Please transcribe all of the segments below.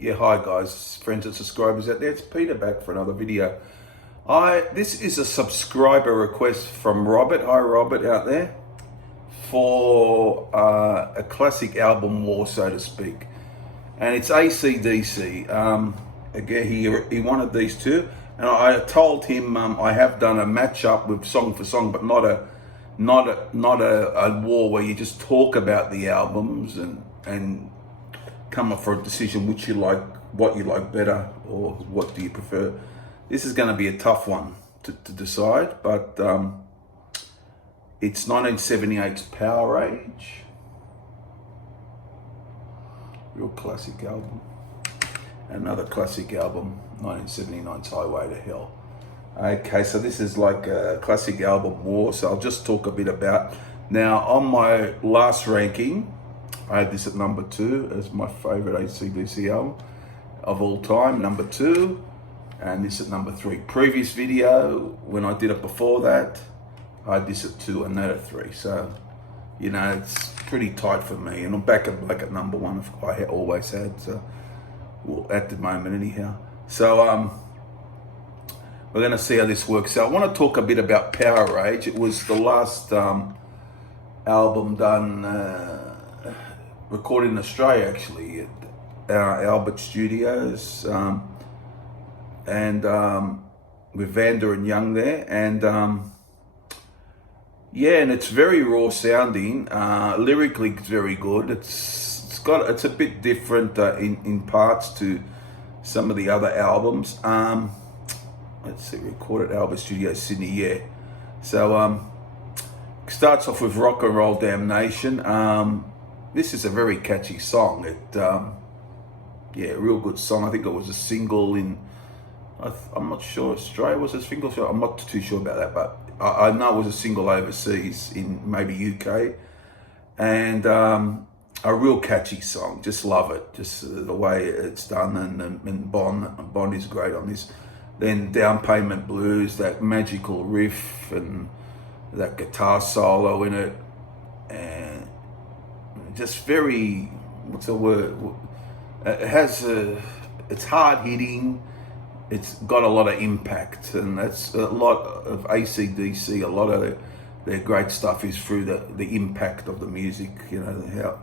Yeah, hi guys, friends and subscribers out there. It's Peter back for another video. This is a subscriber request from Robert. Hi Robert out there, for a classic album war, so to speak, and it's ACDC. Again, he wanted these two, and I told him I have done a matchup with song for song, but not a war where you just talk about the albums and come up for a decision which you like, what you like better, or what do you prefer. This is going to be a tough one to decide, but it's 1978's Powerage, real classic album. Another classic album, 1979's Highway to Hell. Okay, so this is like a classic album war, so I'll just talk a bit about. Now, on my last ranking, I had this at number 2 as my favorite ACDC album of all time, number 2, and this at number 3. Previous video, when I did it before that, I had this at 2 and that at 3. So, you know, it's pretty tight for me. And I'm back at number 1, I always had, so, well, at the moment anyhow. So, we're going to see how this works. So I want to talk a bit about Powerage. It was the last album done, recorded in Australia actually, at Albert Studios, and with Vander and Young there, and yeah, and it's very raw sounding. Lyrically, it's very good. It's a bit different in parts to some of the other albums. Let's see, recorded at Albert Studios, Sydney, yeah. So starts off with Rock and Roll Damnation. This is a very catchy song. Yeah, a real good song. I think it was a single in, I'm not sure, Australia was a single. I'm not too sure about that, but I know it was a single overseas in maybe UK. And a real catchy song. Just love it. Just the way it's done, and Bond is great on this. Then Down Payment Blues, that magical riff and that guitar solo in it, and just very, what's the word? It's hard hitting. It's got a lot of impact, and that's a lot of ACDC. A lot of their great stuff is through the impact of the music. You know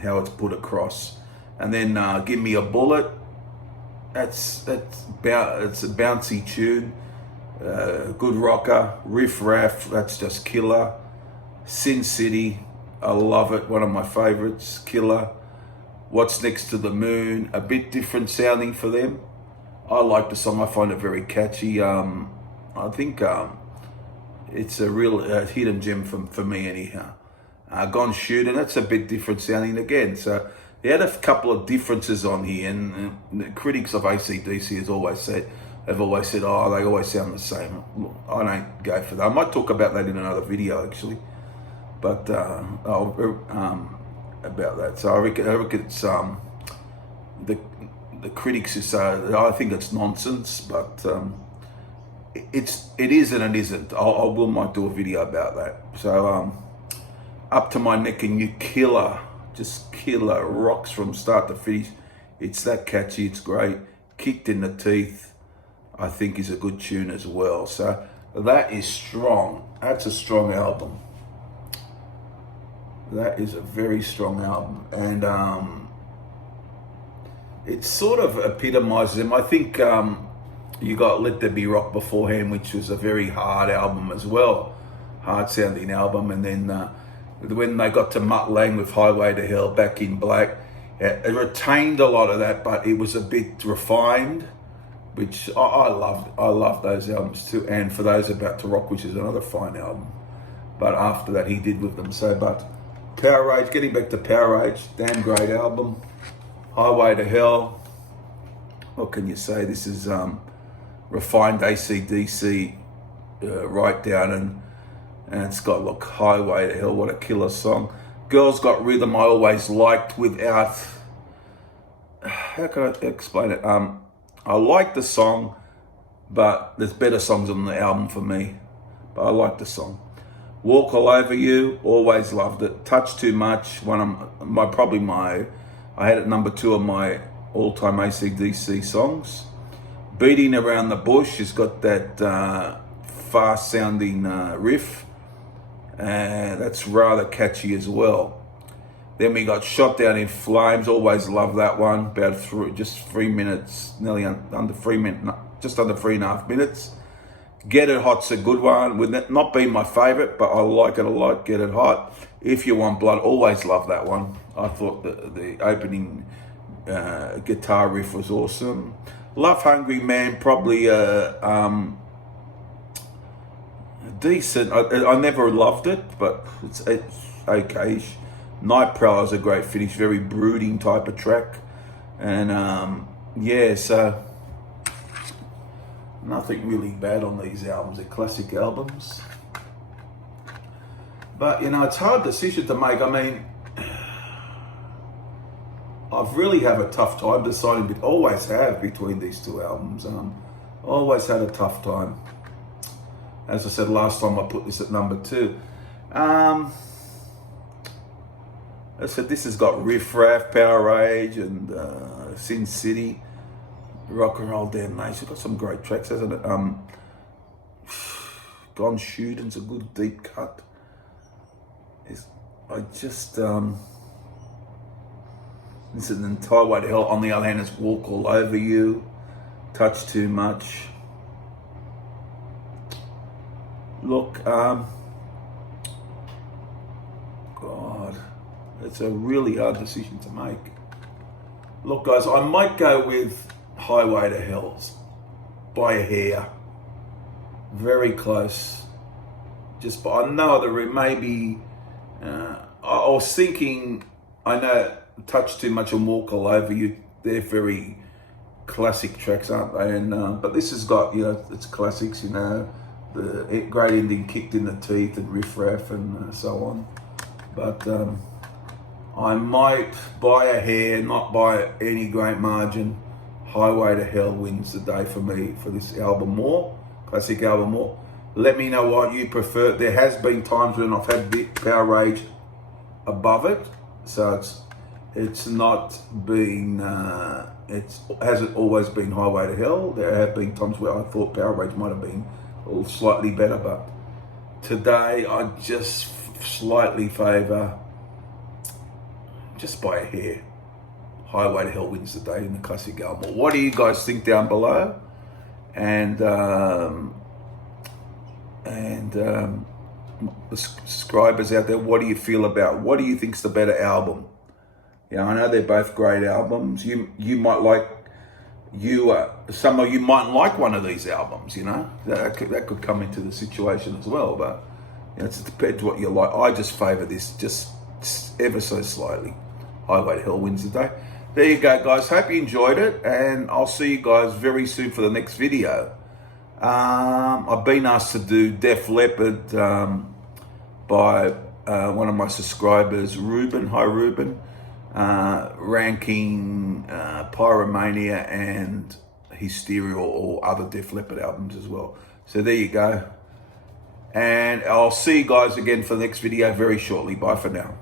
how it's put across. And then Give Me a Bullet. It's a bouncy tune, good rocker, riff raff, that's just killer. Sin City, I love it, one of my favorites, killer. What's Next to the Moon, a bit different sounding for them. I like the song, I find it very catchy. I think it's a real hidden gem for me anyhow. Gone Shooting, that's a bit different sounding again. So they had a couple of differences on here, and the critics of ACDC have always said, oh, they always sound the same. I don't go for that. I might talk about that in another video actually, but about that. So I reckon it's the critics who say, I think it's nonsense, but it is and it isn't. I might do a video about that. So Up to My Neck in You, killer. Just killer, rocks from start to finish. It's that catchy, it's great. Kicked in the Teeth, I think, is a good tune as well. So that is strong. That's a strong album. That is a very strong album, and it sort of epitomizes them. I think you got Let There Be Rock beforehand, which was a very hard album as well, hard sounding album, and then when they got to Mutt Lange with Highway to Hell, Back in Black, it retained a lot of that, but it was a bit refined, which I loved. I love those albums too. And For Those About to Rock, which is another fine album. But after that, he did with them. So, but Powerage, getting back to Powerage, damn great album. Highway to Hell, what can you say? This is refined ACDC right down, and it's got, look, Highway to Hell, what a killer song. Girls Got Rhythm, I always liked without, how can I explain it? I like the song, but there's better songs on the album for me, but I like the song. Walk All Over You, always loved it. Touch Too Much, I had it number 2 on my all-time ACDC songs. Beating Around the Bush has got that fast-sounding riff, and that's rather catchy as well. Then we got Shot Down in Flames. Always love that one. About just 3 minutes, nearly under 3 minutes, just under 3.5 minutes. Get It Hot's a good one. With that not being my favourite, but I like it a lot. Get It Hot. If You Want Blood, always love that one. I thought the opening guitar riff was awesome. Love Hungry Man, probably decent. I never loved it, but it's okay. Night Prowler is a great finish, very brooding type of track. And yeah, so nothing really bad on these albums. They're classic albums. But, you know, it's a hard decision to make. I mean, I've really have a tough time deciding, but always have, between these two albums. Always had a tough time. As I said last time, I put this at number 2. I said this has got Riff Raff, Powerage, and Sin City, Rock and Roll Damnation. It's got some great tracks, hasn't it? Gone Shootin's a good deep cut. This is an entire way to hell. On the other hand, it's Walk All Over You, Touch Too Much. Look, God, it's a really hard decision to make. Look, guys, I might go with Highway to Hell's by a hair. Very close. Just, but I know there may be. I was thinking, I know Touch Too Much and Walk All Over You, they're very classic tracks, aren't they? And but this has got, you know, it's classics, you know, the great ending, Kicked in the Teeth, and Riff Raff, and so on. But I might, by a hair, not by any great margin, Highway to Hell wins the day for me for this album more, classic album more. Let me know what you prefer. There has been times when I've had Powerage above it, so it's not been, it hasn't always been Highway to Hell. There have been times where I thought Powerage might have been a little slightly better, but today I just slightly favour, just by a hair, Highway to Hell wins the day in the classic album. What do you guys think down below? And the subscribers out there, what do you feel about? What do you think's the better album? Yeah, I know they're both great albums. You might like, some of you mightn't like one of these albums. You know, that could come into the situation as well. But you know, it depends what you like. I just favour this just ever so slightly. Highway to Hell wins the day. There you go, guys. Hope you enjoyed it, and I'll see you guys very soon for the next video. I've been asked to do Def Leppard by one of my subscribers, Ruben. Hi, Ruben. Ranking Pyromania and Hysteria, or other Def Leppard albums as well. So there you go. And I'll see you guys again for the next video very shortly. Bye for now.